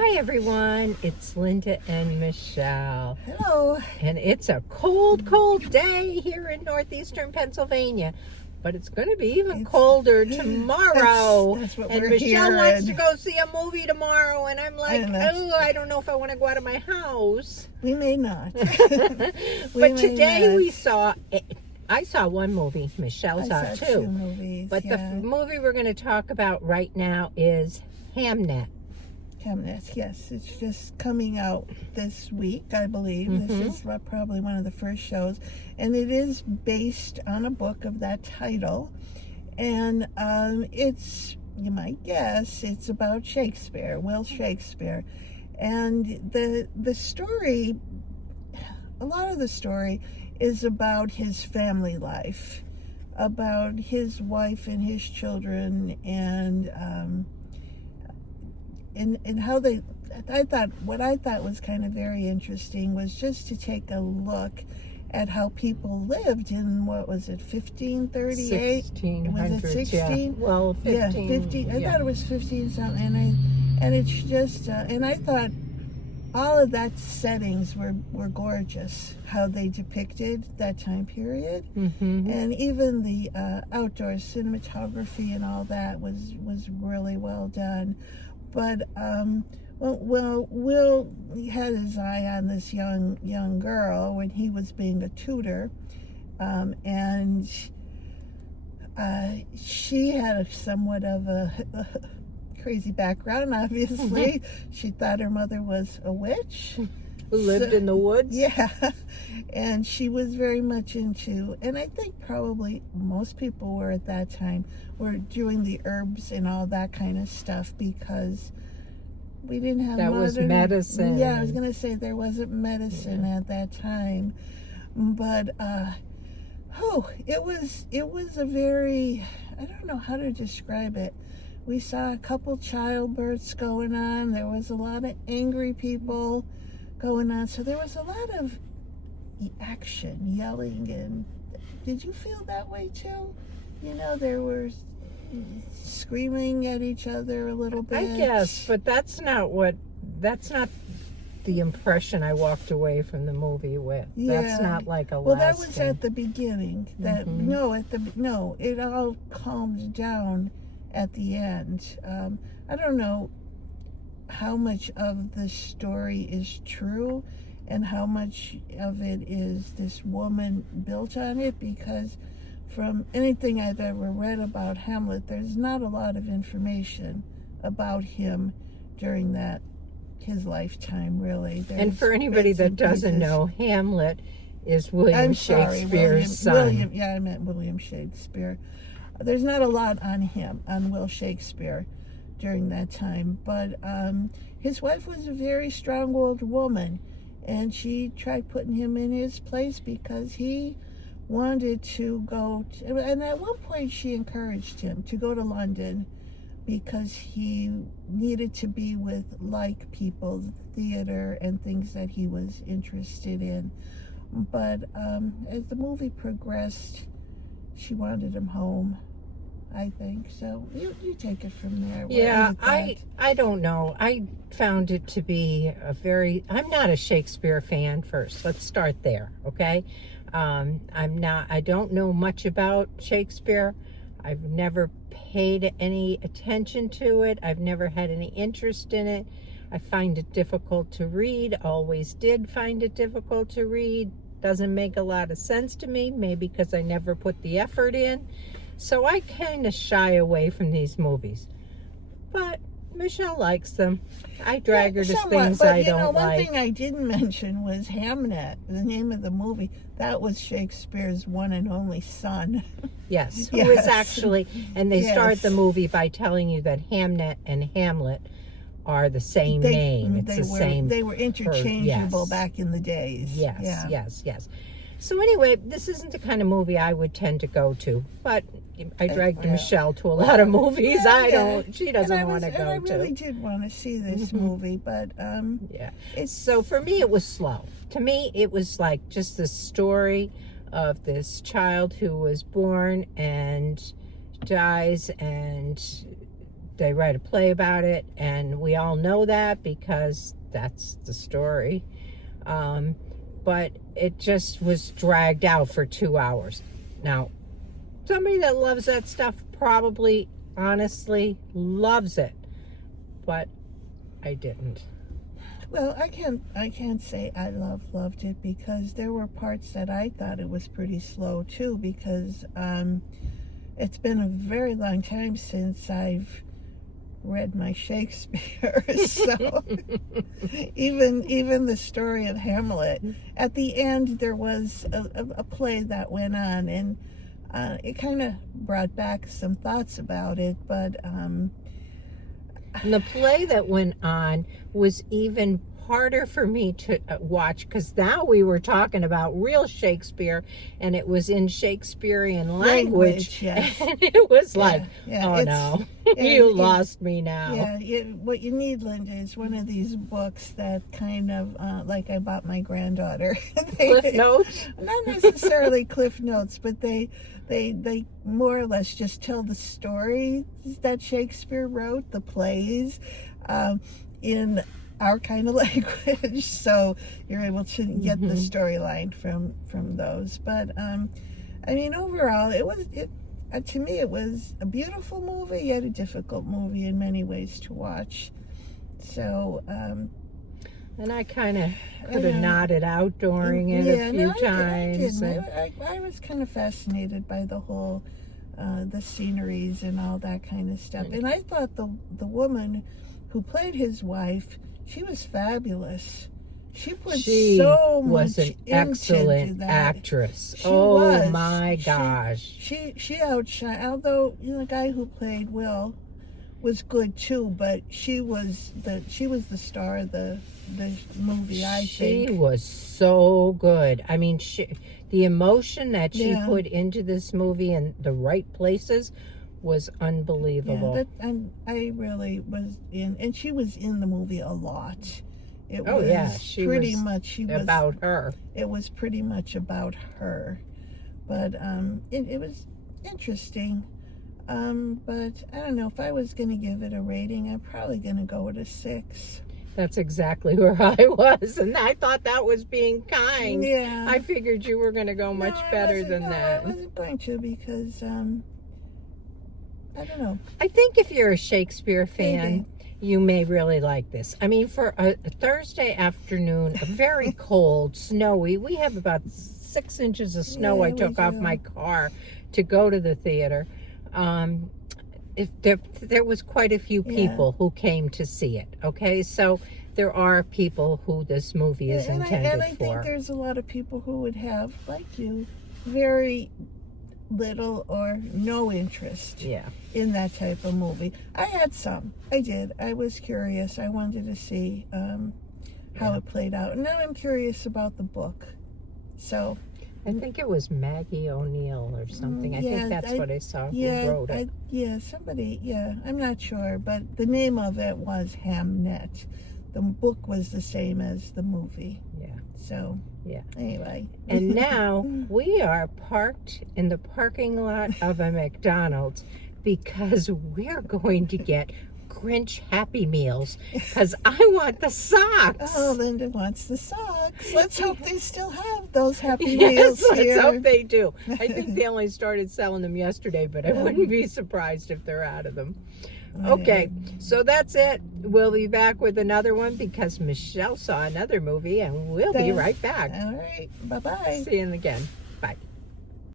Hi everyone, it's Linda and Michelle. Hello. And it's a cold, cold day here in northeastern Pennsylvania. But it's going to be even colder tomorrow. That's what and we're Michelle hearing. wants to go see a movie tomorrow. And I'm like, I don't know if I want to go out of my house. We may not. But today I saw one movie. Michelle saw two. 2 movies. But the movie we're going to talk about right now is Hamnet. Hamnet, yes. It's just coming out this week, I believe. This is probably one of the first shows. And it is based on a book of that title. And it's, you might guess, it's about Shakespeare, Will Shakespeare. And the story, a lot of the story is about his family life, about his wife and his children, and how they, what I thought was kind of very interesting was just to take a look at how people lived in, what was it, 1538? 1600s, was it 16? Yeah. Well, 15. Yeah, 15. I thought it was 15 something. And it's just, and I thought all of that settings were gorgeous, how they depicted that time period. And even the outdoor cinematography and all that was really well done. But Will had his eye on this young girl when he was being a tutor, and she had somewhat of a crazy background. Obviously, she thought her mother was a witch who lived in the woods. Yeah, and she was very much into, and I think probably most people were at that time, were doing the herbs and all that kind of stuff, because we didn't have that was medicine. Yeah, I was going to say there wasn't medicine at that time. But it was a very, I don't know how to describe it. We saw a couple childbirths going on. There was a lot of angry people going on. So there was a lot of action, yelling. And did you feel that way too? You know, there was screaming at each other a little bit. I guess, but that's not the impression I walked away from the movie with. Yeah. That's not like a Well, that was at the beginning. That it all calmed down at the end. I don't know how much of the story is true and how much of it is this woman built on it, because from anything I've ever read about Hamlet, there's not a lot of information about him during his lifetime, really. And for anybody that doesn't know, Hamlet is William Shakespeare's son. I meant William Shakespeare. There's not a lot on him, on Will Shakespeare, during that time. But his wife was a very strong-willed woman, and she tried putting him in his place because he wanted to go, and at one point she encouraged him to go to London because he needed to be with like people, theater and things that he was interested in. But as the movie progressed, she wanted him home, I think. So you take it from there. Yeah, I don't know. I found it to be I'm not a Shakespeare fan first. Let's start there, okay? I don't know much about Shakespeare. I've never paid any attention to it. I've never had any interest in it. I find it difficult to read, always did find it difficult to read. Doesn't make a lot of sense to me, maybe because I never put the effort in. So I kind of shy away from these movies. But Michelle likes them. I drag her to things I don't like. One thing I didn't mention was Hamnet, the name of the movie. That was Shakespeare's one and only son. Yes, who is actually, and they start the movie by telling you that Hamnet and Hamlet are the same name. They were interchangeable back in the days. Yes. So anyway, this isn't the kind of movie I would tend to go to, but I dragged Michelle to a lot of movies. She doesn't want to go to. I really did want to see this movie, but So for me, it was slow. To me, it was like just the story of this child who was born and dies, and they write a play about it, and we all know that because that's the story. But it just was dragged out for 2 hours. Now, somebody that loves that stuff probably, honestly, loves it. But I didn't. Well, I can't say I loved it, because there were parts that I thought it was pretty slow too, because it's been a very long time since I've read my Shakespeare. So even the story of Hamlet, at the end there was a play that went on, and it kind of brought back some thoughts about it, but and the play that went on was even harder for me to watch, because now we were talking about real Shakespeare, and it was in Shakespearean language. Yes. And it was like, yeah, oh no, you lost me now. Yeah, what you need, Linda, is one of these books that kind of, like I bought my granddaughter. Cliff Notes? Not necessarily Cliff Notes, but they more or less just tell the stories that Shakespeare wrote, the plays, in our kind of language, so you're able to get the storyline from those. But I mean, overall, to me it was a beautiful movie, yet a difficult movie in many ways to watch. So and I kind of could have nodded out during it a few times. I was kind of fascinated by the whole the sceneries and all that kind of stuff. And I thought the woman who played his wife, she was fabulous. She put so much was an excellent actress. Oh my gosh. She outshined, although the guy who played Will was good too, but she was the star of the movie, I think. She was so good. I mean, the emotion that she put into this movie in the right places was unbelievable. Yeah, and I really was in, and she was in the movie a lot. It was about her. It was pretty much about her, but it was interesting. But I don't know, if I was going to give it a rating, I'm probably going to go with a 6. That's exactly where I was, and I thought that was being kind. Yeah. I figured you were going to go much better than that. I wasn't going to, because I don't know. I think if you're a Shakespeare fan, you may really like this. I mean, for a Thursday afternoon, a very cold, snowy, we have about 6 inches of snow. I took off my car to go to the theater. There was quite a few people who came to see it. Okay, so there are people who this movie is intended and I for. think there's a lot of people who would have, like you, very little or no interest in that type of movie. I had some. I did. I was curious. I wanted to see how it played out. And now I'm curious about the book. So I think it was Maggie O'Neill or something. I think that's what I saw who wrote it. Somebody, I'm not sure, but the name of it was Hamnet. The book was the same as the movie. Yeah. So, anyway. And now we are parked in the parking lot of a McDonald's because we're going to get Grinch Happy Meals because I want the socks. Oh, Linda wants the socks. Let's hope they still have those Happy Meals here. Let's hope they do. I think they only started selling them yesterday, but I wouldn't be surprised if they're out of them. Okay, so that's it. We'll be back with another one because Michelle saw another movie, and we'll be right back. All right. Bye-bye. See you again. Bye.